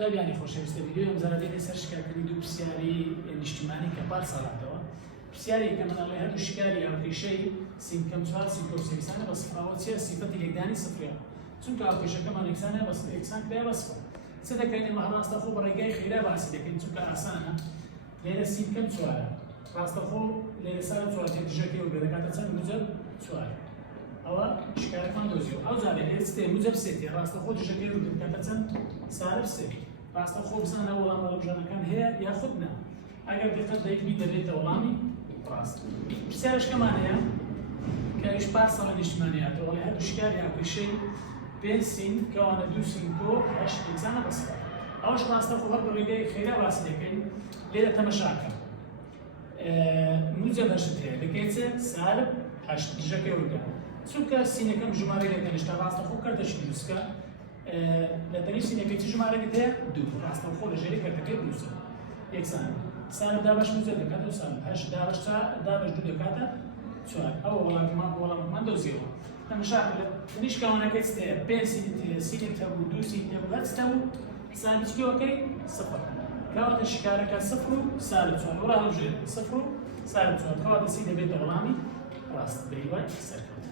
قوتابیانی خۆشەویستە ڤیدیۆ ئەم زارە دێنێ سەر شکارکردنی دوو پرسیاری نیشتیمانی کە پار ساڵاتەوە. پرسیارێک کە مناڵێ هەردوو شکاری هاوکێشەی سینکەم 4 سینکە و سێکسانە بە سفراوە چیە سیفەتی لێکدانی سفرەیە. چونکە هاوکێشەکەمان یەکسانە بە یەکسان کرایە بە سفر. چ دەکەین ئێمە ڕاستەخۆ بە ڕێگای خێرا باسی دەکەین چونکە ئاسانە. لێرە سینکەم 4 ڕاستەخۆ لێرە سارە 4 دژەکەی وەرگێ دەکاتە چەند موجب 4. ئەوە شکارەکان دۆزیەوە. ئەو زارێ لێرە چ موجب 3 ڕاستەخۆ دژەکەی وەرگێ دەکاتە چەند سارە 3. ڕاستەخۆ بزانە وەڵامە لە بژانەکان هەیە یاخود نا. ئەگەر دقت دەیبی دەبێتە وەڵامی ڕاست. پرسیارەشکەمان هەیە کە ئیش پار ساڵە نیشتیمانیاتەوە وەڵێ هەردوو شکاری هاوکێشەی 5 سین کەوانە 2 سینکۆ 8 یەکسانە بە سفر. ئەوەش ڕاستەخۆ هەر بە ڕێگەی خێرا باسی دەکەین. لێرە تەمەشاکە. موجب هەشت هەیە دەکەی چ سالب 8 دژەکەی وەرگە. چونکە سینەکەم ژمارە لێتەنیشتە ڕاستەخۆ کەرتەشی دروستکە. لە تەنیشت سینەکەی چ ژمارەکەت هەیە؟ 2. ڕاستەخۆ لە ژێری کەرتەکەی دروستە. یەکسانە. سالب دابش موجب دەکاتە و سالب 8 دابش 2 دەکاتە 4. ئەوە وەڵامەکەمان دۆزیەوە. تەمەشاکە لە تەنیشتکەوانەکەی چ هەیە؟ 5 سینێک هەبوو 2 سین هەبوو هەست هەبوو حسابی چکەوەکەی 0. کەواتە شکارەکە 0 و سالب 4 وەڵا هەڵبژێر 0 و سالب 4 کەواتە سی دەبێتە وەڵامی ڕاست بەهیوای سەرکەوت.